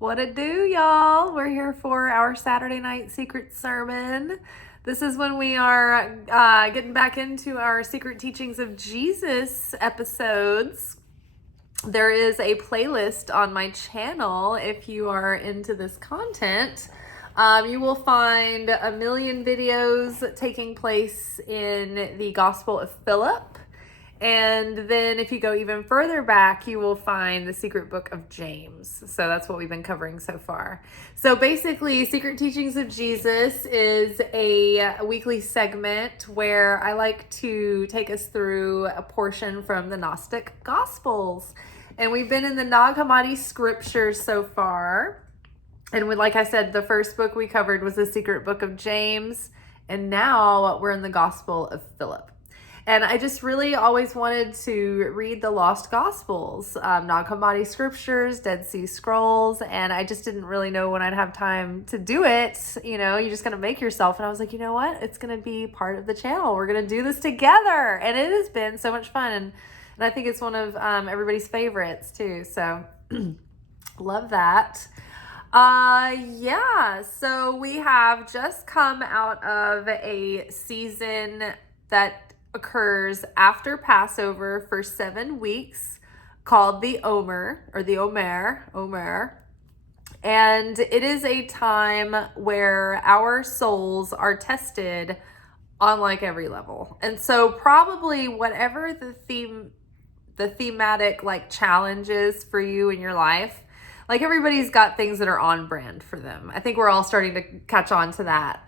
What it do, y'all? We're here for our Saturday night secret sermon. This is when we are getting back into our Secret Teachings of Jesus episodes. There is a playlist on my channel if you are into this content. You will find a million videos taking place in the Gospel of Philip. And then if you go even further back, you will find the secret book of James. So that's what we've been covering so far. So basically, Secret Teachings of Jesus is a weekly segment where I like to take us through a portion from the Gnostic Gospels. And we've been in the Nag Hammadi scriptures so far. And like I said, the first book we covered was the secret book of James. And now we're in the Gospel of Philip. And I just really always wanted to read the Lost Gospels, Nag Hammadi scriptures, Dead Sea Scrolls, and I just didn't really know when I'd have time to do it. You know, you're just going to make yourself. And I was like, you know what? It's going to be part of the channel. We're going to do this together. And it has been so much fun. And I think it's one of everybody's favorites too. So love that. So we have just come out of a season that occurs after Passover for 7 weeks called the Omer or the Omer. And it is a time where our souls are tested on like every level. And so probably whatever the thematic like challenges for you in your life, like everybody's got things that are on brand for them. I think we're all starting to catch on to that,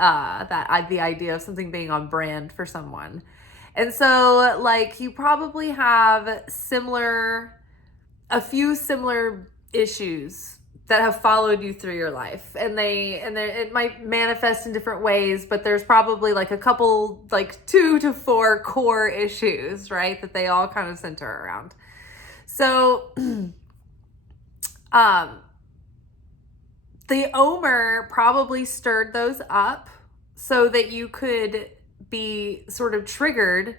the idea of something being on brand for someone. And so, like, you probably have a few similar issues that have followed you through your life. And it might manifest in different ways, but there's probably like a couple, like 2 to 4 core issues, right? That they all kind of center around. So, the Omer probably stirred those up so that you could be sort of triggered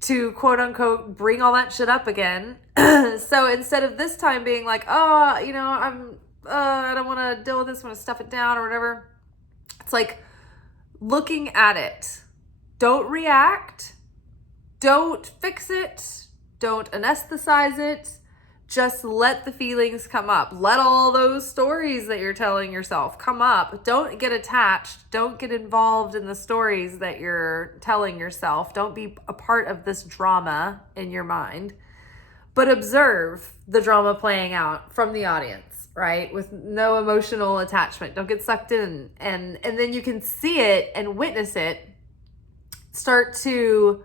to quote unquote bring all that shit up again. So instead of this time being like, oh, you know, I don't want to deal with this, I want to stuff it down or whatever. It's like looking at it. Don't react. Don't fix it. Don't anesthetize it. Just let the feelings come up. Let all those stories that you're telling yourself come up. Don't get attached. Don't get involved in the stories that you're telling yourself. Don't be a part of this drama in your mind. But observe the drama playing out from the audience, right? With no emotional attachment. Don't get sucked in. And then you can see it and witness it. Start to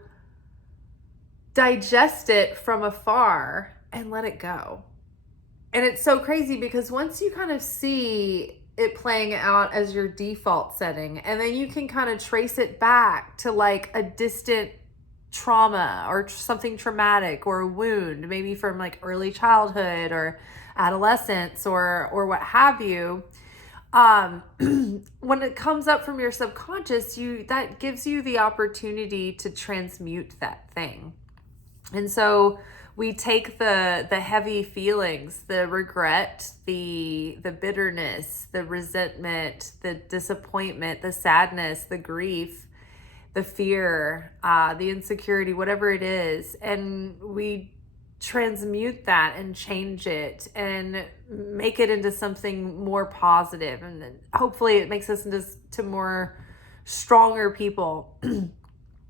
digest it from afar and let it go. And it's so crazy because once you kind of see it playing out as your default setting, and then you can kind of trace it back to like a distant trauma or something traumatic or a wound, maybe from like early childhood or adolescence or what have you. When it comes up from your subconscious, that gives you the opportunity to transmute that thing. And so we take the heavy feelings, the regret, the bitterness, the resentment, the disappointment, the sadness, the grief, the fear, the insecurity, whatever it is, and we transmute that and change it and make it into something more positive. And then hopefully it makes us into more stronger people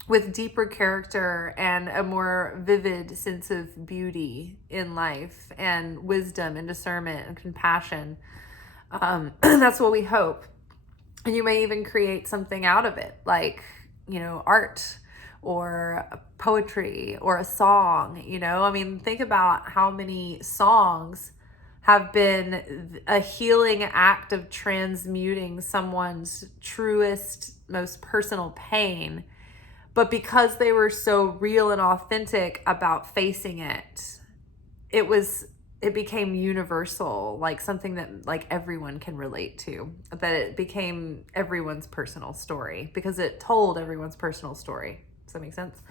with deeper character and a more vivid sense of beauty in life and wisdom and discernment and compassion. That's what we hope. And you may even create something out of it, like, you know, art or poetry or a song, you know? I mean, think about how many songs have been a healing act of transmuting someone's truest, most personal pain. But because they were so real and authentic about facing it, it became universal, like something that like everyone can relate to, that it became everyone's personal story because it told everyone's personal story. Does that make sense?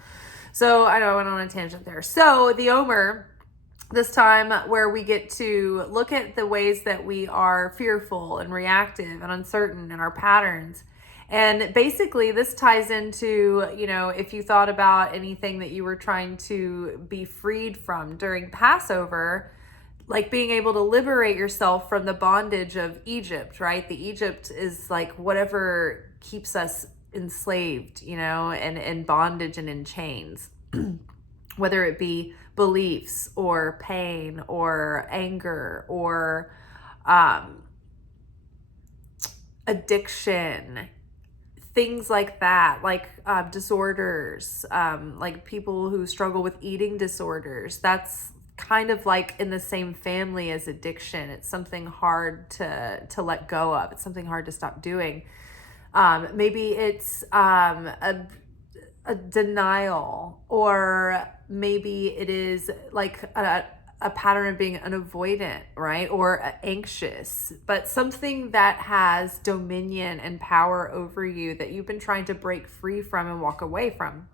So I know I went on a tangent there. So the Omer this time where we get to look at the ways that we are fearful and reactive and uncertain in our patterns. And basically, this ties into, if you thought about anything that you were trying to be freed from during Passover, like being able to liberate yourself from the bondage of Egypt, right? The Egypt is like whatever keeps us enslaved, and in bondage and in chains, whether it be beliefs or pain or anger or addiction, things like that, like disorders, like people who struggle with eating disorders. That's kind of like in the same family as addiction. It's something hard to let go of. It's something hard to stop doing. Maybe it's a denial, or maybe it is like a pattern of being an avoidant, right? Or anxious, but something that has dominion and power over you that you've been trying to break free from and walk away from.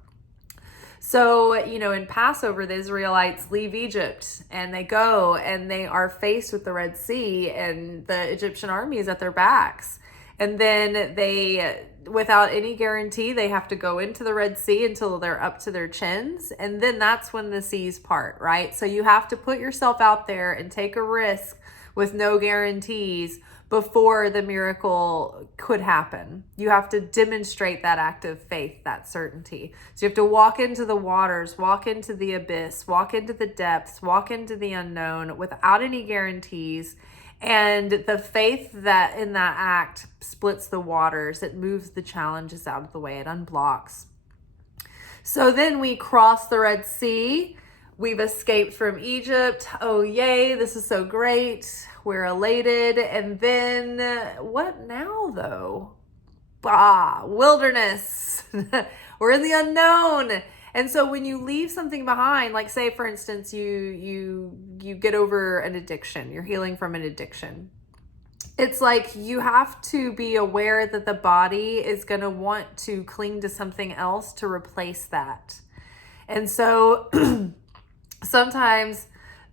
So, in Passover, the Israelites leave Egypt and they go and they are faced with the Red Sea and the Egyptian army is at their backs. And then they, without any guarantee, they have to go into the Red Sea until they're up to their chins. And then that's when the seas part, right? So you have to put yourself out there and take a risk with no guarantees before the miracle could happen. You have to demonstrate that act of faith, that certainty. So you have to walk into the waters, walk into the abyss, walk into the depths, walk into the unknown without any guarantees. And the faith that in that act splits the waters, it moves the challenges out of the way, it unblocks. So then we cross the Red Sea. We've escaped from Egypt. Oh, yay, this is so great. We're elated. And then what now, though? Wilderness. We're in the unknown. And so when you leave something behind, like say, for instance, you get over an addiction, you're healing from an addiction. It's like you have to be aware that the body is going to want to cling to something else to replace that. And so sometimes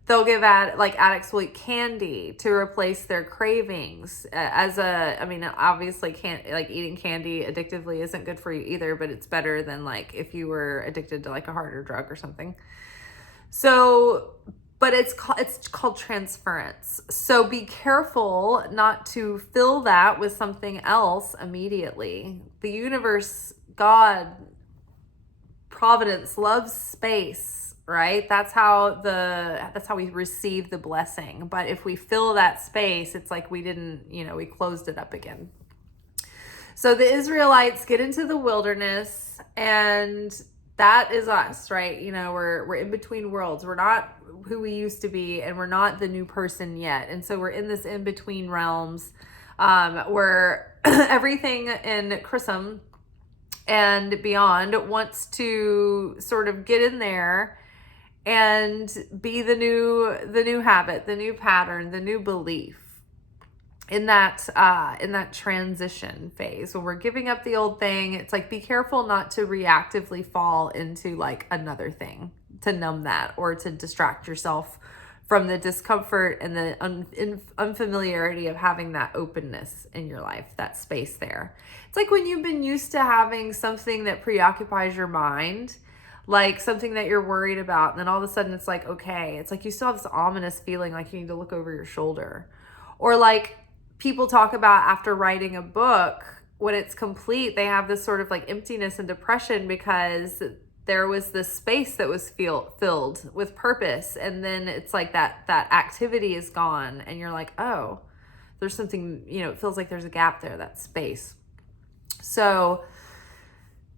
they'll give addicts will eat candy to replace their cravings. Obviously eating candy addictively isn't good for you either, but it's better than like if you were addicted to like a harder drug or something. So, but it's called transference. So be careful not to fill that with something else immediately. The universe, God, Providence loves space, right? That's how we receive the blessing. But if we fill that space, it's like we didn't, we closed it up again. So the Israelites get into the wilderness, and that is us, right? We're in between worlds. We're not who we used to be, and we're not the new person yet. And so we're in this in-between realms where everything in Chrism and beyond wants to sort of get in there and be the new habit, the new pattern, the new belief in that transition phase. When we're giving up the old thing, it's like, be careful not to reactively fall into like another thing to numb that or to distract yourself from the discomfort and the unfamiliarity of having that openness in your life, that space there. It's like when you've been used to having something that preoccupies your mind, like something that you're worried about, and then all of a sudden it's like, okay, it's like you still have this ominous feeling like you need to look over your shoulder. Or like people talk about after writing a book, when it's complete, they have this sort of like emptiness and depression because there was this space that was filled with purpose. And then it's like that activity is gone and you're like, oh, there's something, it feels like there's a gap there, that space. So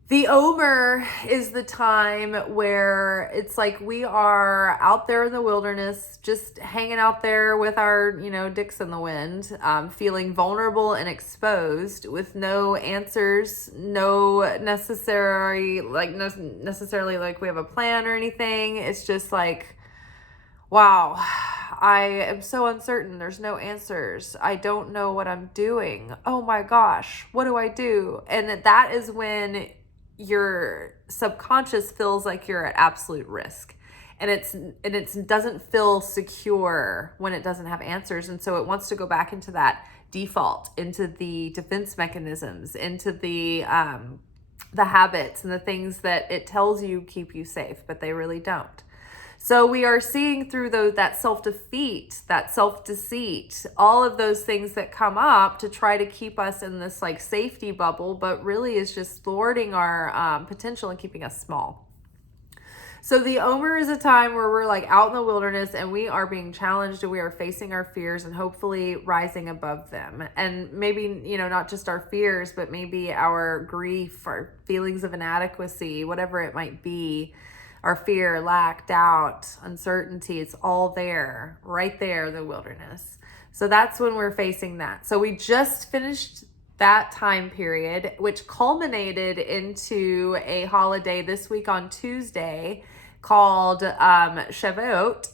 the Omer is the time where it's like we are out there in the wilderness, just hanging out there with our, dicks in the wind, feeling vulnerable and exposed with no answers, necessarily like we have a plan or anything. It's just like, wow, I am so uncertain. There's no answers. I don't know what I'm doing. Oh my gosh, what do I do? And that is when your subconscious feels like you're at absolute risk. and it doesn't feel secure when it doesn't have answers. And so it wants to go back into that default, into the defense mechanisms, into the habits and the things that it tells you keep you safe, but they really don't. So we are seeing through that self-defeat, that self-deceit, all of those things that come up to try to keep us in this like safety bubble, but really is just thwarting our potential and keeping us small. So the Omer is a time where we're like out in the wilderness and we are being challenged and we are facing our fears and hopefully rising above them. And maybe, not just our fears, but maybe our grief, our feelings of inadequacy, whatever it might be, our fear, lack, doubt, uncertainty, it's all there, right there, the wilderness. So that's when we're facing that. So we just finished that time period, which culminated into a holiday this week on Tuesday called Shavuot.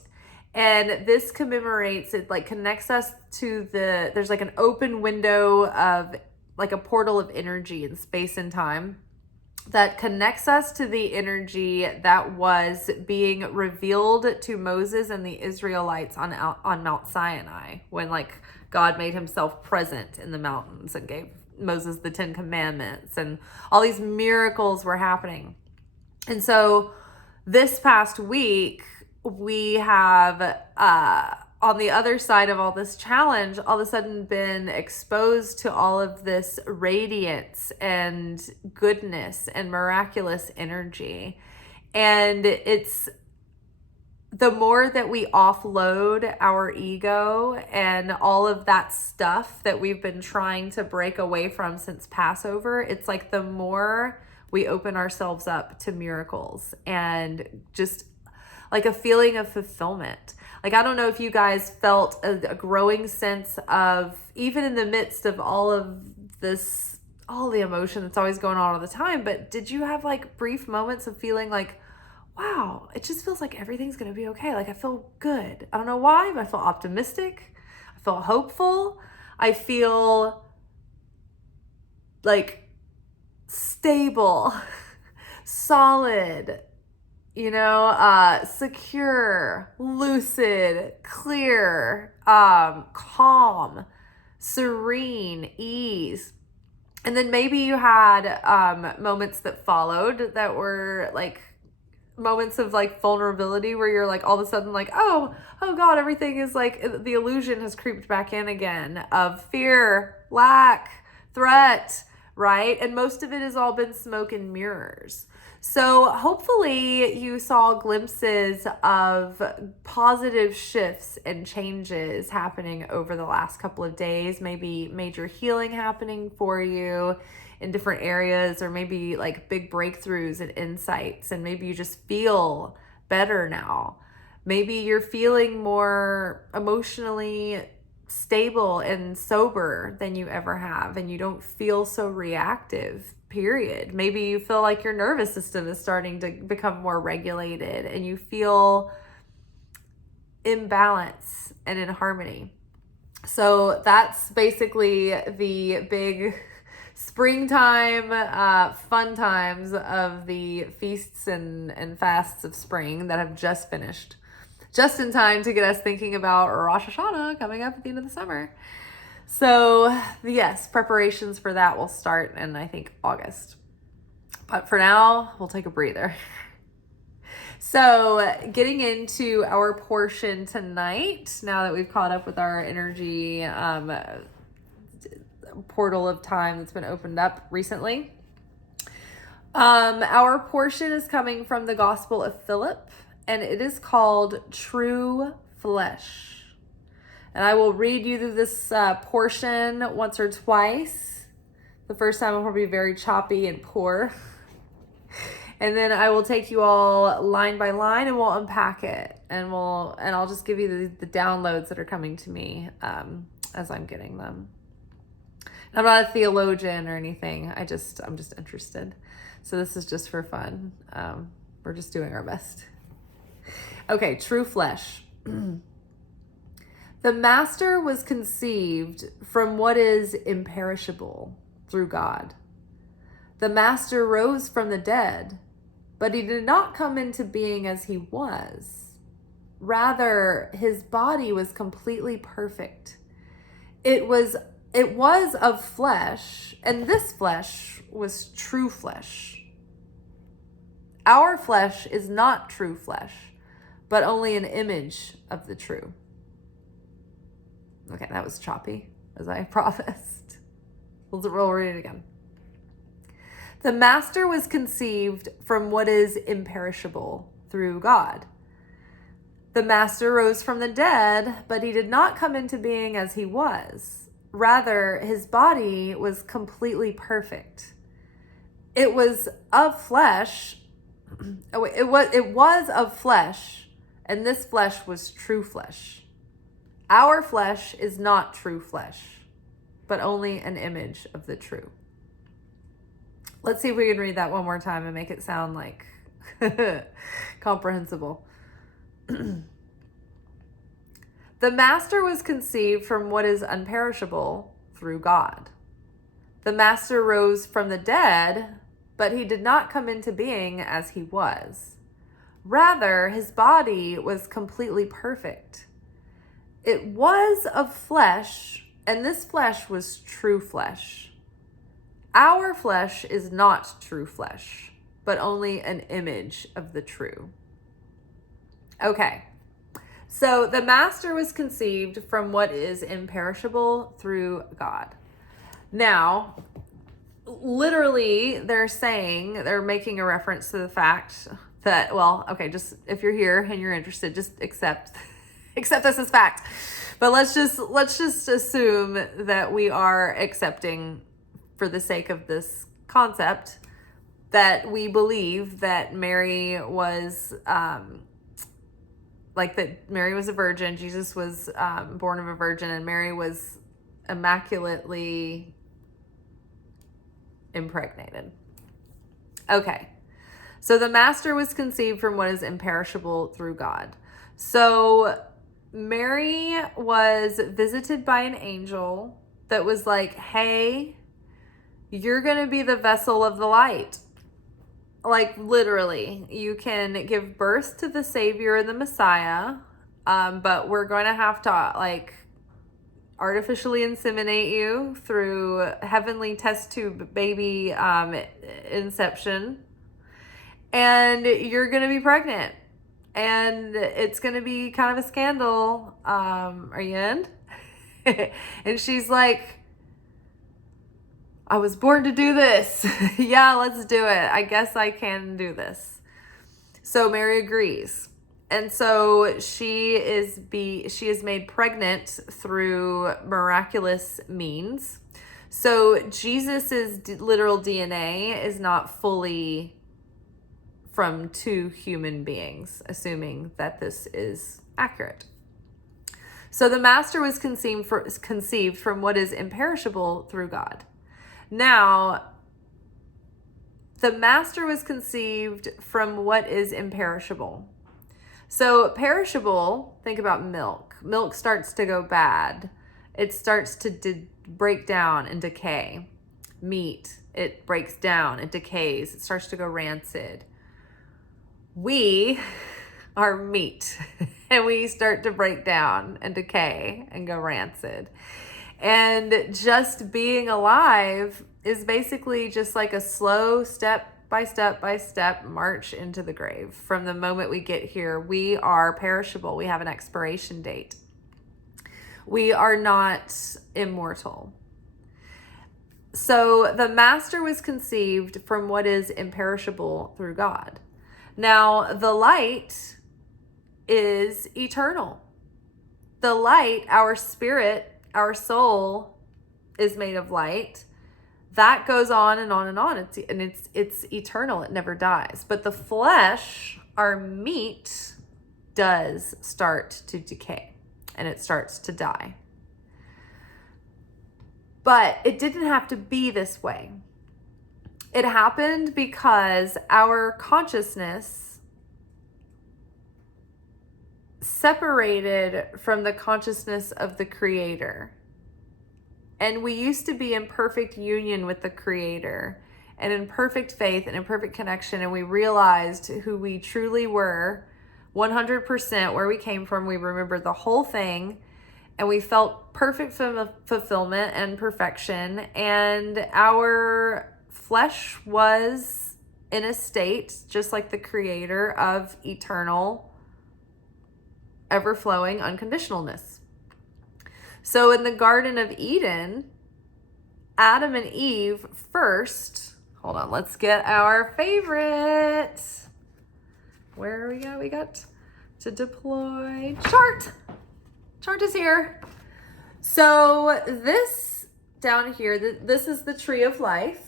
And this commemorates, it like connects us to there's like an open window of like a portal of energy in space and time that connects us to the energy that was being revealed to Moses and the Israelites on Mount Sinai, when like God made himself present in the mountains and gave Moses the 10 Commandments, and all these miracles were happening. And so this past week, we have, on the other side of all this challenge, all of a sudden been exposed to all of this radiance and goodness and miraculous energy. And it's the more that we offload our ego and all of that stuff that we've been trying to break away from since Passover, it's like the more we open ourselves up to miracles and just like a feeling of fulfillment. Like, I don't know if you guys felt a growing sense of, even in the midst of all of this, all the emotion that's always going on all the time, but did you have like brief moments of feeling like, wow, it just feels like everything's going to be okay. Like, I feel good. I don't know why, but I feel optimistic. I feel hopeful. I feel like stable, solid, secure, lucid, clear, calm, serene, ease. And then maybe you had moments that followed that were like moments of like vulnerability where you're like all of a sudden like, oh God, everything is like, the illusion has creeped back in again of fear, lack, threat, right? And most of it has all been smoke and mirrors. So hopefully you saw glimpses of positive shifts and changes happening over the last couple of days, maybe major healing happening for you in different areas, or maybe like big breakthroughs and insights, and maybe you just feel better now. Maybe you're feeling more emotionally stable and sober than you ever have, and you don't feel so reactive, period. Maybe you feel like your nervous system is starting to become more regulated and you feel in balance and in harmony. So that's basically the big springtime fun times of the feasts and fasts of spring that have just finished, just in time to get us thinking about Rosh Hashanah coming up at the end of the summer. So yes, preparations for that will start in, I think, August. But for now, we'll take a breather. So getting into our portion tonight, now that we've caught up with our energy portal of time that's been opened up recently. Our portion is coming from the Gospel of Philip, and it is called True Flesh. And I will read you through this portion once or twice. The first time will probably be very choppy and poor. And then I will take you all line by line and we'll unpack it. And I'll just give you the downloads that are coming to me as I'm getting them. I'm not a theologian or anything. I'm just interested. So this is just for fun. We're just doing our best. Okay, true flesh. The master was conceived from what is imperishable through God. The master rose from the dead but he did not come into being as he was. Rather, his body was completely perfect. It was of flesh, and this flesh was true flesh. Our flesh is not true flesh, but only an image of the true. Okay, that was choppy, as I promised. We'll read it again. The Master was conceived from what is imperishable through God. The Master rose from the dead, but he did not come into being as he was. Rather, his body was completely perfect. It was of flesh. It was of flesh, and this flesh was true flesh. Our flesh is not true flesh, but only an image of the true. Let's see if we can read that one more time and make it sound like comprehensible. The Master was conceived from what is unperishable through God. The Master rose from the dead, but he did not come into being as he was. Rather, his body was completely perfect. It was of flesh, and this flesh was true flesh. Our flesh is not true flesh, but only an image of the true. Okay, so the Master was conceived from what is imperishable through God. Now, literally, they're making a reference to the fact that, well, okay, just if you're here and you're interested, just accept this as fact. But let's just assume that we are accepting, for the sake of this concept, that we believe that Mary was that Mary was a virgin, Jesus was born of a virgin, and Mary was immaculately impregnated. Okay, so the Master was conceived from what is imperishable through God. So Mary was visited by an angel that was like, hey, you're going to be the vessel of the light. Like, literally, you can give birth to the Savior and the Messiah, but we're going to have to, artificially inseminate you through heavenly test tube baby inception. And you're going to be pregnant. And it's going to be kind of a scandal. Are you in? And she's like, I was born to do this. Yeah, let's do it. I guess I can do this. So Mary agrees. And so she is made pregnant through miraculous means. So Jesus's literal DNA is not fully from two human beings, assuming that this is accurate. So the Master was conceived from what is imperishable through God. Now, the Master was conceived from what is imperishable. So perishable, think about milk. Milk starts to go bad. It starts to break down and decay. Meat, it breaks down, it decays, it starts to go rancid. We are meat, and we start to break down and decay and go rancid. And just being alive is basically just like a slow step by step march into the grave. From the moment we get here, we are perishable. We have an expiration date. We are not immortal. So the Master was conceived from what is imperishable through God. Now, the light is eternal. The light, our spirit, our soul is made of light. That goes on and on and on. It's eternal. It never dies. But the flesh, our meat, does start to decay and it starts to die. But it didn't have to be this way. It happened because our consciousness separated from the consciousness of the Creator. And we used to be in perfect union with the Creator. and in perfect faith and in perfect connection, and we realized who we truly were, 100% where we came from. We remembered the whole thing, and we felt perfect fulfillment and perfection, and our flesh was in a state just like the creator of eternal, ever-flowing unconditionalness. So in the Garden of Eden, Adam and Eve first, hold on, let's get our favorite. Where we go? We got to deploy chart. Chart is here. So this down here, this is the tree of life.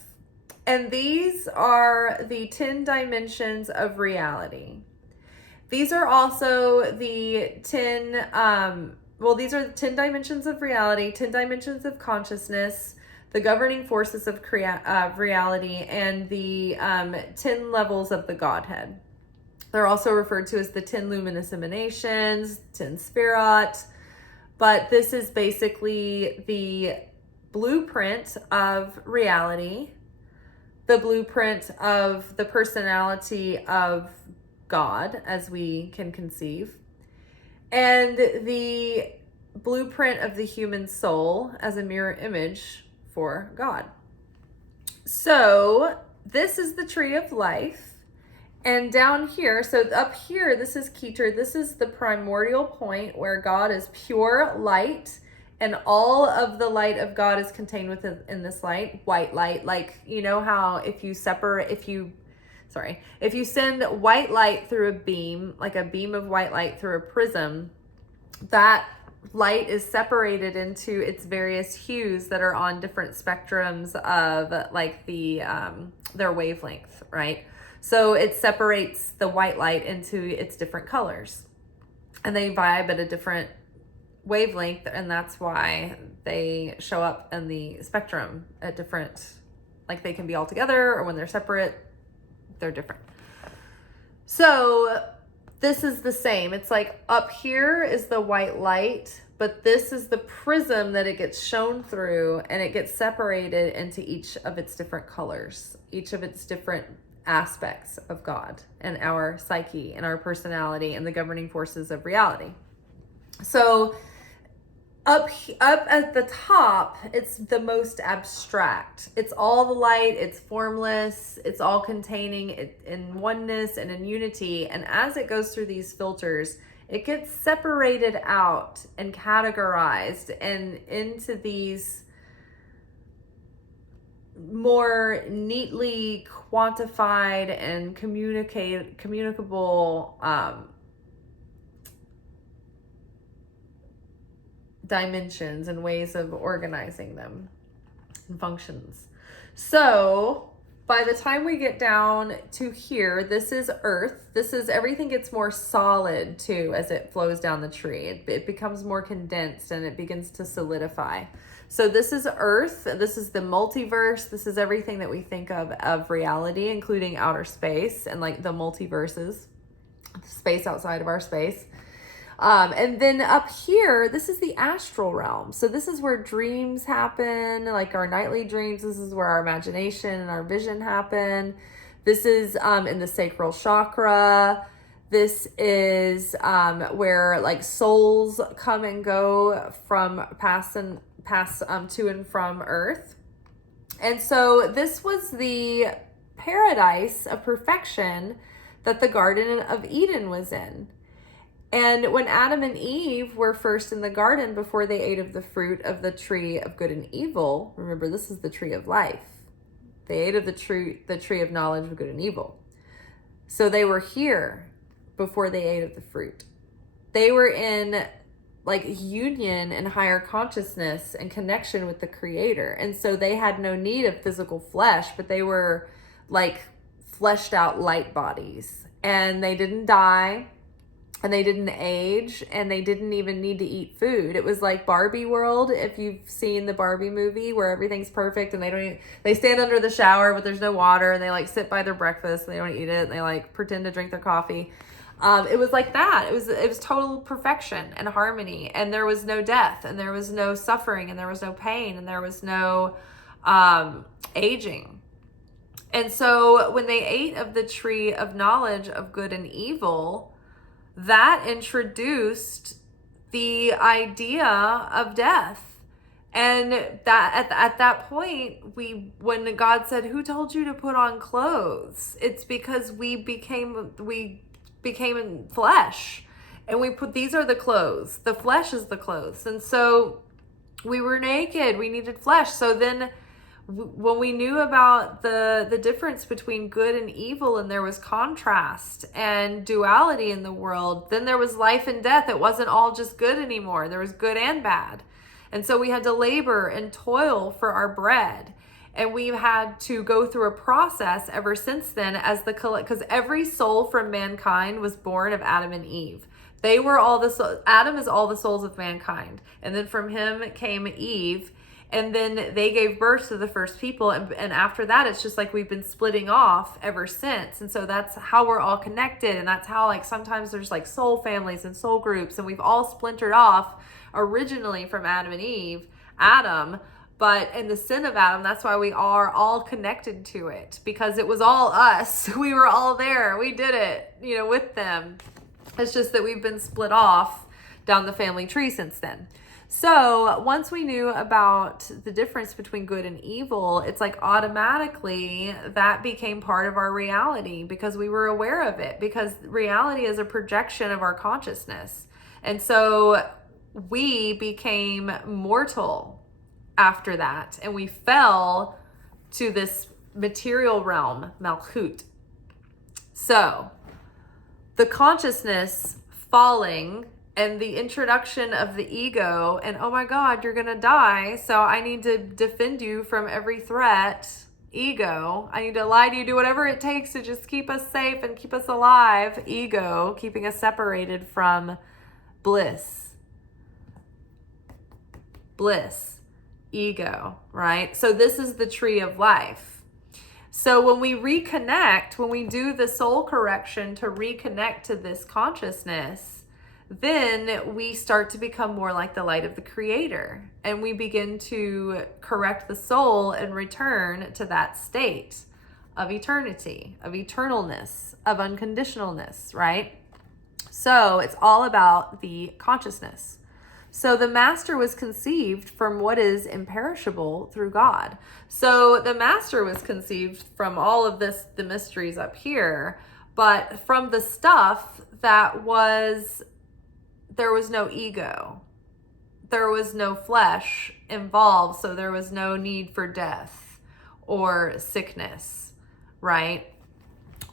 And these are the 10 dimensions of reality. These are also the 10, these are the 10 dimensions of reality, 10 dimensions of consciousness, the governing forces of reality, and the 10 levels of the Godhead. They're also referred to as the 10 luminous emanations, 10 Sphirot, but this is basically the blueprint of reality, the blueprint of the personality of God as we can conceive, and the blueprint of the human soul as a mirror image for God. So this is the tree of life. And down here, so up here, this is Keter. This is the primordial point where God is pure light, and all of the light of God is contained within this light, white light. Like, you know how if you send white light through a beam, like a beam of white light through a prism, that light is separated into its various hues that are on different spectrums of like their wavelength, right? So it separates the white light into its different colors, and they vibe at a different wavelength, and that's why they show up in the spectrum at different, like they can be all together, or when they're separate, they're different. So this is the same. It's like up here is the white light, but this is the prism that it gets shown through, and it gets separated into each of its different colors, each of its different aspects of God and our psyche and our personality and the governing forces of reality. So up at the top, it's the most abstract. It's all the light, it's formless, it's all containing it in oneness and in unity. And as it goes through these filters, it gets separated out and categorized and into these more neatly quantified and communicable dimensions and ways of organizing them and functions. So by the time we get down to here, this is Earth. This is, everything gets more solid too as it flows down the tree. It becomes more condensed and it begins to solidify. So this is Earth. This is the multiverse. This is everything that we think of reality, including outer space and like the multiverses, space outside of our space. And then up here, this is the astral realm. So this is where dreams happen, like our nightly dreams. This is where our imagination and our vision happen. This is in the sacral chakra. This is where like souls come and go from pass to and from Earth. And so this was the paradise of perfection that the Garden of Eden was in. And when Adam and Eve were first in the garden before they ate of the fruit of the tree of good and evil, remember this is the tree of life. They ate of the tree of knowledge of good and evil. So they were here before they ate of the fruit. They were in like union and higher consciousness and connection with the Creator. And so they had no need of physical flesh, but they were like fleshed out light bodies, and they didn't die, and they didn't age, and they didn't even need to eat food. It was like Barbie world. If you've seen the Barbie movie where everything's perfect and they stand under the shower, but there's no water, and they like sit by their breakfast and they don't eat it, and they like pretend to drink their coffee. It was like that. It was total perfection and harmony, and there was no death, and there was no suffering, and there was no pain, and there was no aging. And so when they ate of the tree of knowledge of good and evil, that introduced the idea of death. And that at that point, when God said, "Who told you to put on clothes?" It's because we became in flesh, and these are the clothes. The flesh is the clothes, and so we were naked. We needed flesh. So then, when we knew about the difference between good and evil, and there was contrast and duality in the world, then there was life and death. It wasn't all just good anymore. There was good and bad. And so we had to labor and toil for our bread. And we've had to go through a process ever since then because every soul from mankind was born of Adam and Eve. They were Adam is all the souls of mankind. And then from him came Eve. And then they gave birth to the first people. And after that, it's just like we've been splitting off ever since. And so that's how we're all connected. And that's how sometimes there's soul families and soul groups. And we've all splintered off originally from Adam and Eve, but in the sin of Adam, that's why we are all connected to it, because it was all us. We were all there. We did it, with them. It's just that we've been split off down the family tree since then. So once we knew about the difference between good and evil, it's automatically that became part of our reality because we were aware of it, because reality is a projection of our consciousness. And so we became mortal after that, and we fell to this material realm, Malchut. So the consciousness falling and the introduction of the ego, and oh my God, you're gonna die, so I need to defend you from every threat. Ego, I need to lie to you, do whatever it takes to just keep us safe and keep us alive. Ego, keeping us separated from bliss, ego, right? So this is the tree of life. So when we reconnect, when we do the soul correction to reconnect to this consciousness, then we start to become more like the light of the Creator, and we begin to correct the soul and return to that state of eternity, of eternalness, of unconditionalness, right? So it's all about the consciousness. So the master was conceived from what is imperishable through God. So the master was conceived from all of this, the mysteries up here, but from the stuff that there was no ego. There was no flesh involved, so there was no need for death or sickness, right?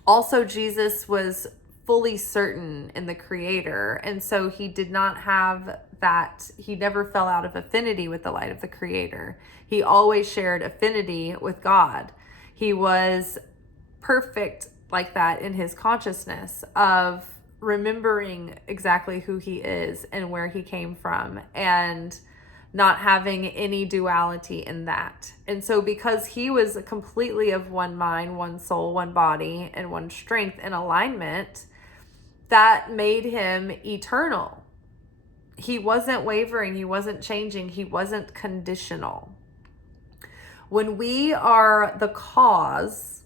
Also, Jesus was fully certain in the Creator, and so he did not have that, he never fell out of affinity with the light of the Creator. He always shared affinity with God. He was perfect like that in his consciousness of remembering exactly who he is and where he came from, and not having any duality in that. And so because he was completely of one mind, one soul, one body, and one strength in alignment, that made him eternal. He wasn't wavering, he wasn't changing, he wasn't conditional. When we are the cause,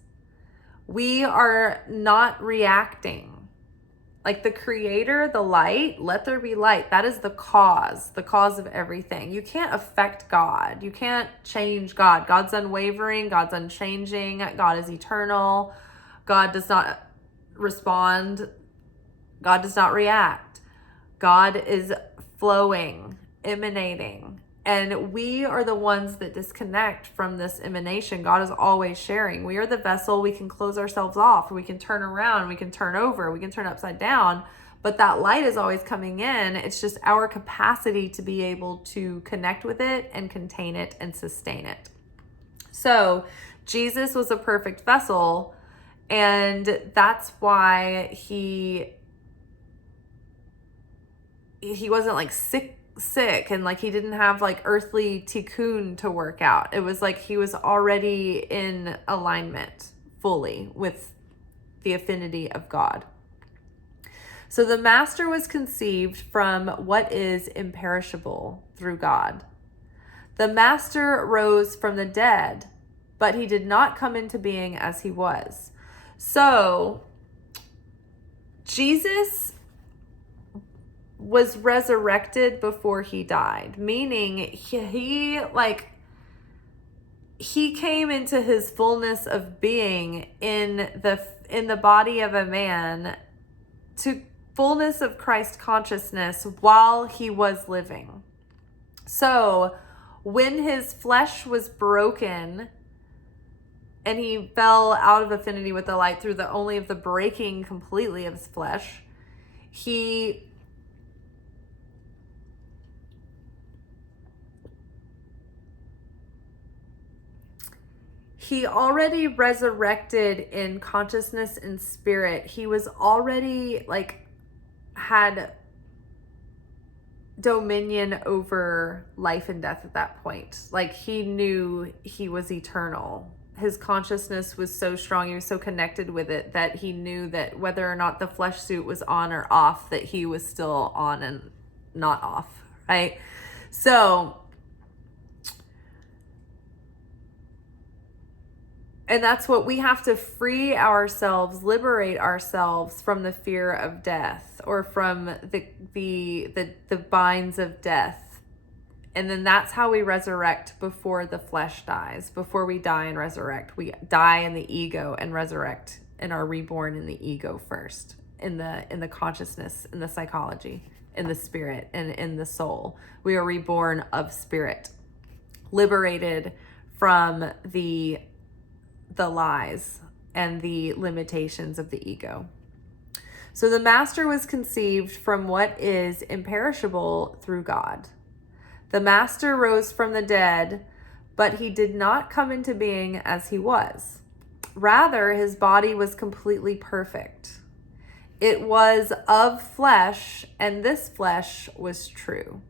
we are not reacting. Like the Creator, the light, let there be light. That is the cause of everything. You can't affect God. You can't change God. God's unwavering, God's unchanging, God is eternal. God does not respond. God does not react. God is flowing, emanating. And we are the ones that disconnect from this emanation. God is always sharing. We are the vessel. We can close ourselves off. We can turn around. We can turn over. We can turn upside down. But that light is always coming in. It's just our capacity to be able to connect with it and contain it and sustain it. So Jesus was a perfect vessel. And that's why he wasn't like sick and like he didn't have like earthly tikkune to work out. It was like he was already in alignment fully with the affinity of God. So the master was conceived from what is imperishable through God. The master rose from the dead, but he did not come into being as he was. So Jesus was resurrected before he died, meaning he came into his fullness of being in the body of a man, to fullness of Christ consciousness while he was living. So when his flesh was broken and he fell out of affinity with the light through the breaking completely of his flesh, he already resurrected in consciousness and spirit. He was already had dominion over life and death at that point. He knew he was eternal. His consciousness was so strong, he was so connected with it, that he knew that whether or not the flesh suit was on or off, that he was still on and not off, right? So, and that's what we have to free ourselves, liberate ourselves from the fear of death, or from the binds of death. And then that's how we resurrect before the flesh dies. Before we die and resurrect, we die in the ego and resurrect and are reborn in the ego first, in the consciousness, in the psychology, in the spirit, and in the soul. We are reborn of spirit, liberated from the lies and the limitations of the ego. So the master was conceived from what is imperishable through God. The master rose from the dead, but he did not come into being as he was. Rather, his body was completely perfect. It was of flesh, and this flesh was true.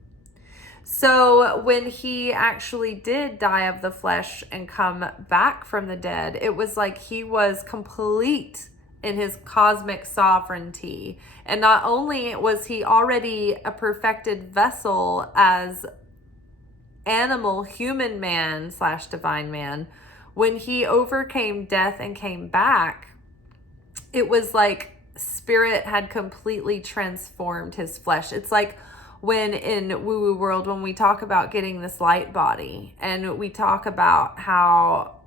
So when he actually did die of the flesh and come back from the dead, it was like he was complete in his cosmic sovereignty. And not only was he already a perfected vessel as animal, human man / divine man, when he overcame death and came back, it was like spirit had completely transformed his flesh. It's like when in woo-woo world, when we talk about getting this light body, and we talk about how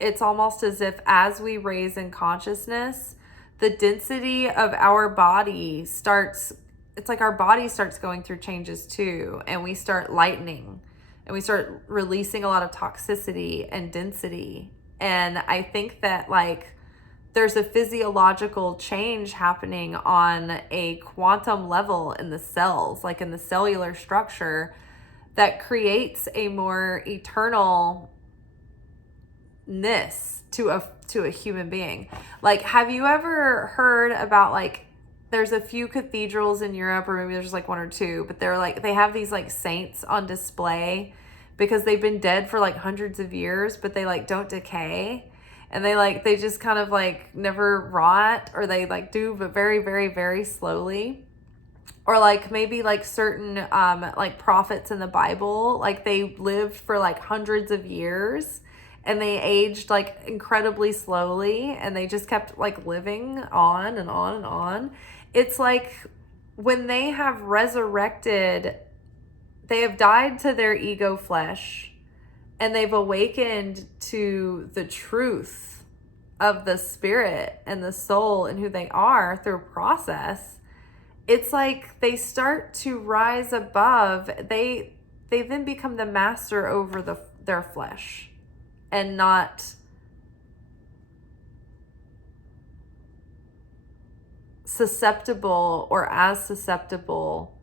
it's almost as if as we raise in consciousness, the density of our body starts, it's like our body starts going through changes too, and we start lightening, and we start releasing a lot of toxicity and density. And I think that there's a physiological change happening on a quantum level in the cells, in the cellular structure, that creates a more eternalness to a human being. Have you ever heard about there's a few cathedrals in Europe, or maybe there's one or two, but they have these saints on display because they've been dead for hundreds of years, but they don't decay. And they just kind of never rot, or they do, but very, very, very slowly. Or maybe certain prophets in the Bible, they lived for hundreds of years, and they aged incredibly slowly, and they just kept living on and on and on. It's when they have resurrected, they have died to their ego flesh, and they've awakened to the truth of the spirit and the soul and who they are through a process. It's they start to rise above. They then become the master over their flesh, and not susceptible or as susceptible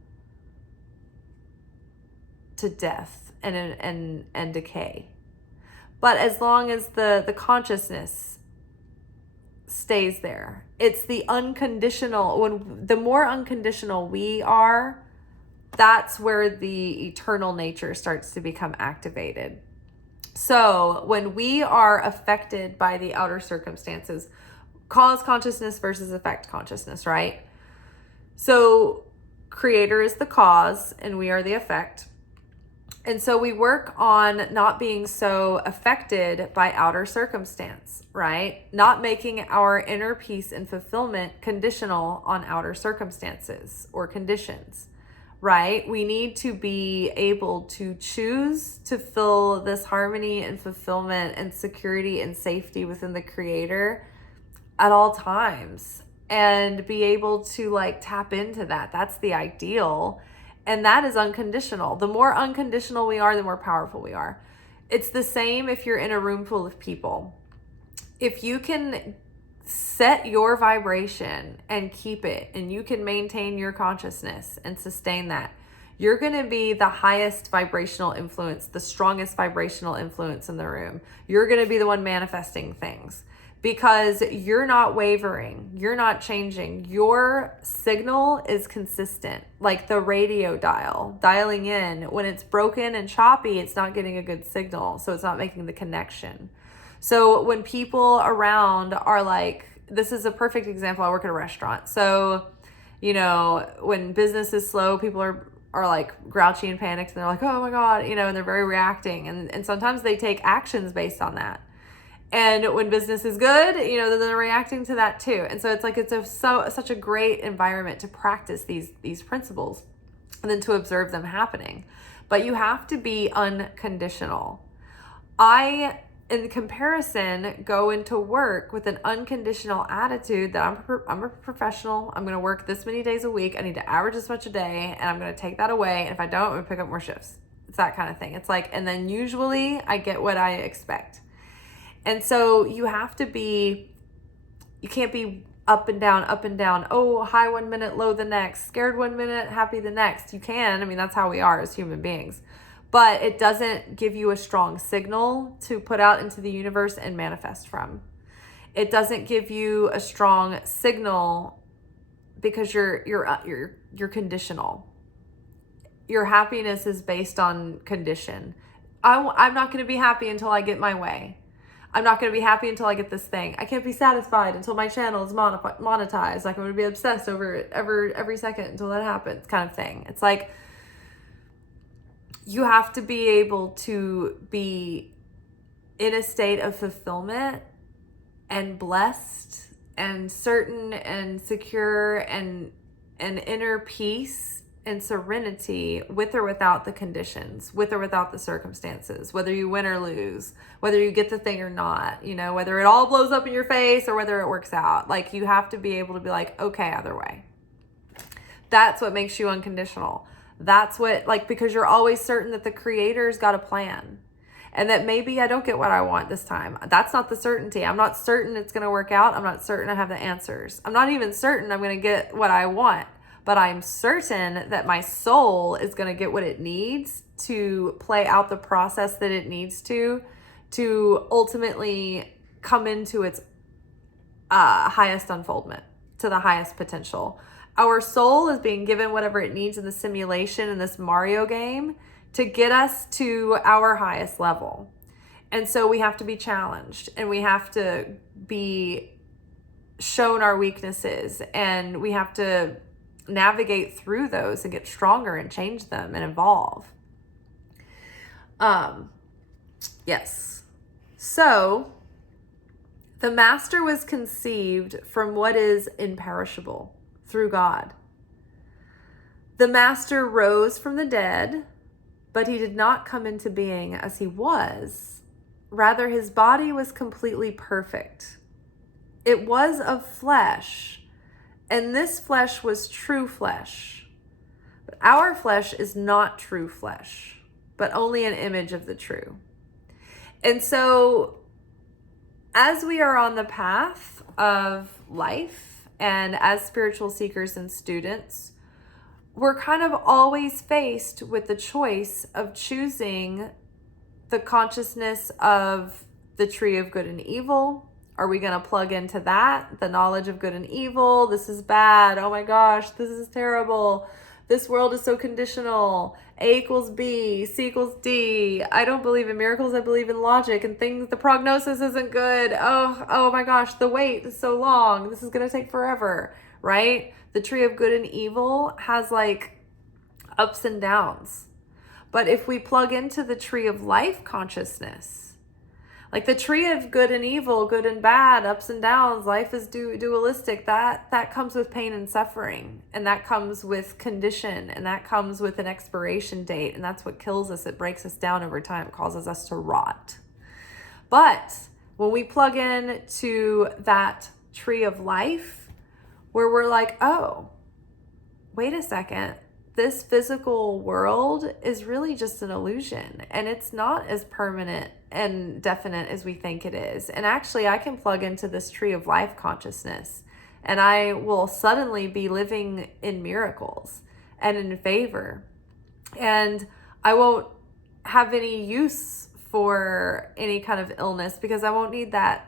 to death and decay. But as long as the consciousness stays there, it's the unconditional. When the more unconditional we are, that's where the eternal nature starts to become activated. So when we are affected by the outer circumstances, cause consciousness versus effect consciousness, right? So creator is the cause and we are the effect. And so we work on not being so affected by outer circumstance, right? Not making our inner peace and fulfillment conditional on outer circumstances or conditions, right? We need to be able to choose to feel this harmony and fulfillment and security and safety within the Creator at all times, and be able to like tap into that. That's the ideal. And that is unconditional. The more unconditional we are, the more powerful we are. It's the same if you're in a room full of people. If you can set your vibration and keep it, and you can maintain your consciousness and sustain that, you're going to be the highest vibrational influence, the strongest vibrational influence in the room. You're going to be the one manifesting things, because you're not wavering, you're not changing. Your signal is consistent, like the radio dial, dialing in. When it's broken and choppy, it's not getting a good signal, so it's not making the connection. So when people around are like, this is a perfect example, I work at a restaurant. So, you know, when business is slow, people are like grouchy and panicked, and they're like, oh my God, you know, and they're very reacting. And sometimes they take actions based on that. And when business is good, you know, then they're reacting to that too. And so it's like, it's such a great environment to practice these principles and then to observe them happening. But you have to be unconditional. I, in comparison, go into work with an unconditional attitude that I'm a professional. I'm going to work this many days a week. I need to average this much a day, and I'm going to take that away. And if I don't, I'm going to pick up more shifts. It's that kind of thing. It's like, and then usually I get what I expect. And so you can't be up and down. Oh, high one minute, low the next, scared one minute, happy the next. You can. I mean, that's how we are as human beings. But it doesn't give you a strong signal to put out into the universe and manifest from. It doesn't give you a strong signal because you're conditional. Your happiness is based on condition. I'm not going to be happy until I get my way. I'm not going to be happy until I get this thing. I can't be satisfied until my channel is monetized. Like, I'm going to be obsessed over it every second until that happens, kind of thing. It's like, you have to be able to be in a state of fulfillment and blessed and certain and secure and inner peace and serenity with or without the conditions, with or without the circumstances, whether you win or lose, whether you get the thing or not, you know, whether it all blows up in your face or whether it works out. Like, you have to be able to be like, okay, either way. That's what makes you unconditional. That's what, like, because you're always certain that the Creator's got a plan, and that maybe I don't get what I want this time. That's not the certainty. I'm not certain it's going to work out. I'm not certain I have the answers. I'm not even certain I'm going to get what I want. But I'm certain that my soul is going to get what it needs to play out the process that it needs to ultimately come into its highest unfoldment, to the highest potential. Our soul is being given whatever it needs in the simulation in this Mario game to get us to our highest level. And so we have to be challenged, and we have to be shown our weaknesses, and we have to navigate through those and get stronger and change them and evolve. Yes. So the master was conceived from what is imperishable through God. The master rose from the dead, but he did not come into being as he was. Rather, his body was completely perfect. It was of flesh, and this flesh was true flesh. But our flesh is not true flesh, but only an image of the true. And so, as we are on the path of life, and as spiritual seekers and students, we're kind of always faced with the choice of choosing the consciousness of the tree of good and evil. Are we going to plug into that? The knowledge of good and evil. This is bad. Oh my gosh, this is terrible. This world is so conditional. A equals B, C equals D. I don't believe in miracles. I believe in logic and things. The prognosis isn't good. Oh my gosh, the wait is so long. This is going to take forever, right? The tree of good and evil has like ups and downs. But if we plug into the tree of life consciousness, like the tree of good and evil, good and bad, ups and downs, life is dualistic, that comes with pain and suffering, and that comes with condition, and that comes with an expiration date, and that's what kills us. It breaks us down over time. It causes us to rot. But when we plug in to that tree of life, where we're like, oh, wait a second, this physical world is really just an illusion, and it's not as permanent and definite as we think it is. And actually, I can plug into this tree of life consciousness, and I will suddenly be living in miracles and in favor. And I won't have any use for any kind of illness because I won't need that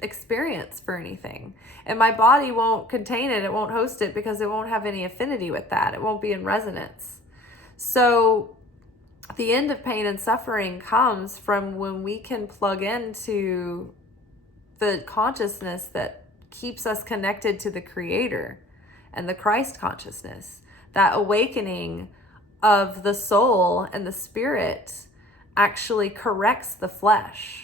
experience for anything, and my body won't contain it. It won't host it because it won't have any affinity with that. It won't be in resonance. So the end of pain and suffering comes from when we can plug into the consciousness that keeps us connected to the Creator and the Christ consciousness. That awakening of the soul and the spirit actually corrects the flesh.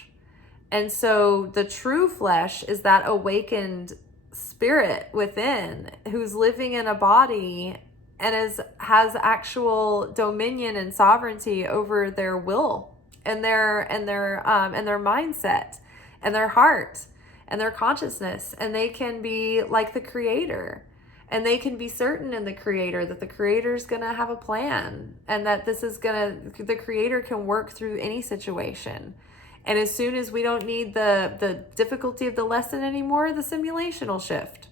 And so the true flesh is that awakened spirit within who's living in a body and has actual dominion and sovereignty over their will and their mindset and their heart and their consciousness. And they can be like the Creator, and they can be certain in the Creator that the Creator is going to have a plan, and that the Creator can work through any situation. And as soon as we don't need the difficulty of the lesson anymore, the simulation will shift.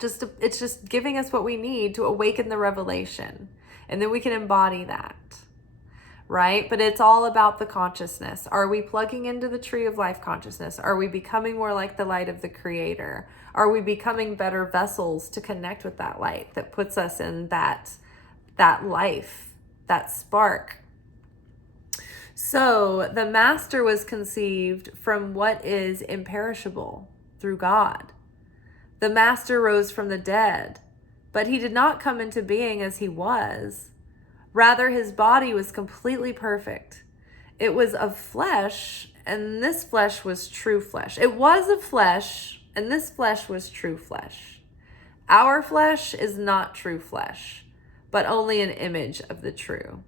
It's just giving us what we need to awaken the revelation. And then we can embody that, right? But it's all about the consciousness. Are we plugging into the tree of life consciousness? Are we becoming more like the light of the Creator? Are we becoming better vessels to connect with that light that puts us in that life, that spark? So the Master was conceived from what is imperishable through God. The Master rose from the dead, but he did not come into being as he was. Rather, his body was completely perfect. It was of flesh, and this flesh was true flesh. It was of flesh, and this flesh was true flesh. Our flesh is not true flesh, but only an image of the true.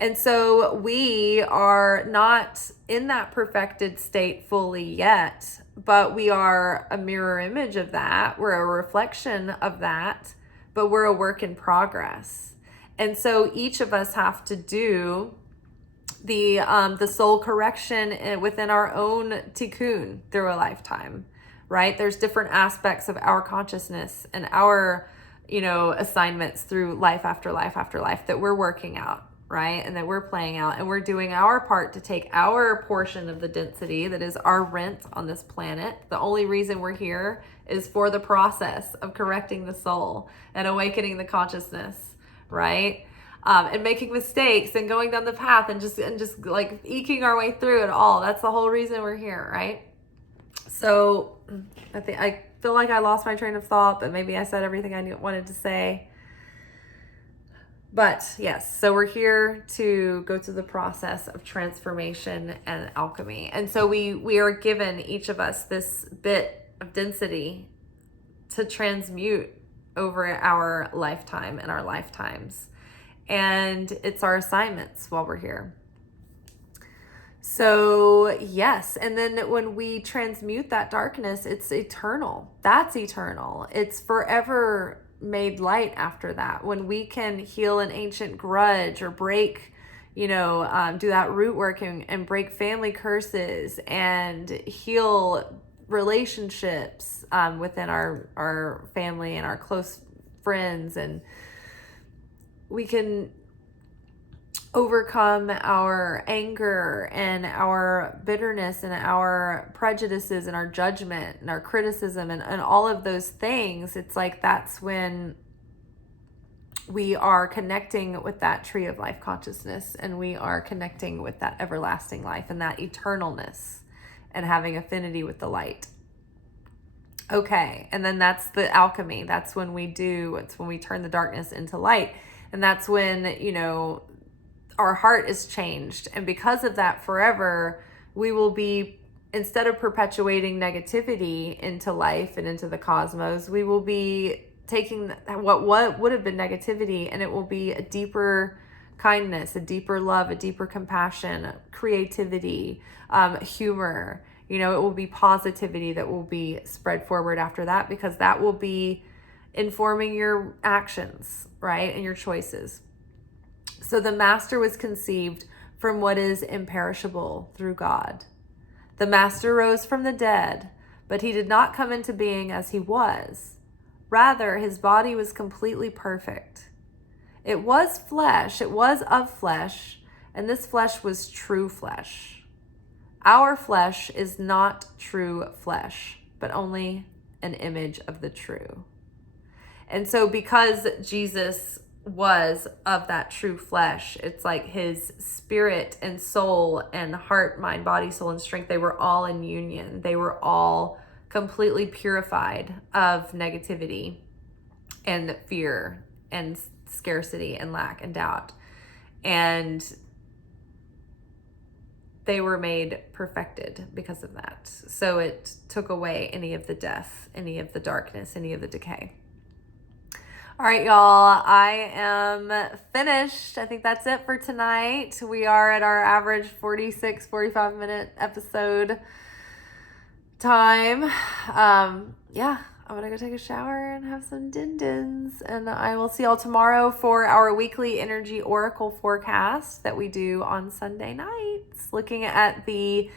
And so we are not in that perfected state fully yet, but we are a mirror image of that. We're a reflection of that, but we're a work in progress. And so each of us have to do the soul correction within our own tikkune through a lifetime, right? There's different aspects of our consciousness and our, assignments through life after life after life that we're working out, right? And that we're playing out, and we're doing our part to take our portion of the density that is our rent on this planet. The only reason we're here is for the process of correcting the soul and awakening the consciousness, right? And making mistakes and going down the path and just like eking our way through it all. That's the whole reason we're here, right? So I feel like I lost my train of thought, but maybe I said everything I wanted to say. But yes, so we're here to go through the process of transformation and alchemy. And so we are given, each of us, this bit of density to transmute over our lifetime and our lifetimes. And it's our assignments while we're here. So yes, and then when we transmute that darkness, it's eternal. That's eternal. It's forever made light after that. When we can heal an ancient grudge or break, do that root work and break family curses and heal relationships within our family and our close friends, and we can overcome our anger and our bitterness and our prejudices and our judgment and our criticism and all of those things. It's like that's when we are connecting with that tree of life consciousness, and we are connecting with that everlasting life and that eternalness and having affinity with the light. Okay, and then that's the alchemy. It's when we turn the darkness into light. And that's when, our heart is changed. And because of that, forever, we will be, instead of perpetuating negativity into life and into the cosmos, we will be taking what would have been negativity, and it will be a deeper kindness, a deeper love, a deeper compassion, creativity, humor. You know, it will be positivity that will be spread forward after that, because that will be informing your actions, right? And your choices. So the master was conceived from what is imperishable through God. The master rose from the dead, but he did not come into being as he was. Rather, his body was completely perfect. It was flesh, it was of flesh, and this flesh was true flesh. Our flesh is not true flesh, but only an image of the true. And so because Jesus was of that true flesh, it's like his spirit and soul and heart, mind, body, soul, and strength, they were all in union. They were all completely purified of negativity and fear and scarcity and lack and doubt. And they were made perfected because of that. So it took away any of the death, any of the darkness, any of the decay. All right, y'all, I am finished. I think that's it for tonight. We are at our average 45 minute episode time. Yeah, I'm gonna go take a shower and have some din-dins, and I will see y'all tomorrow for our weekly energy oracle forecast that we do on Sunday nights, looking at the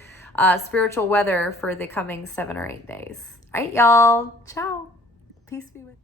spiritual weather for the coming 7 or 8 days. All right, y'all. Ciao. Peace be with you.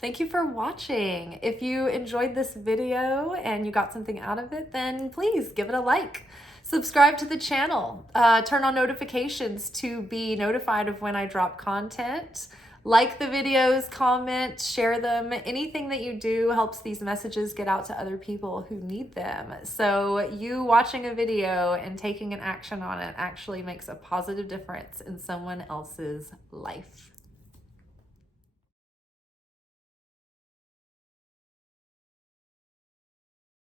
Thank you for watching. If you enjoyed this video and you got something out of it, then please give it a like. Subscribe to the channel. Turn on notifications to be notified of when I drop content. Like the videos, comment, share them. Anything that you do helps these messages get out to other people who need them. So you watching a video and taking an action on it actually makes a positive difference in someone else's life.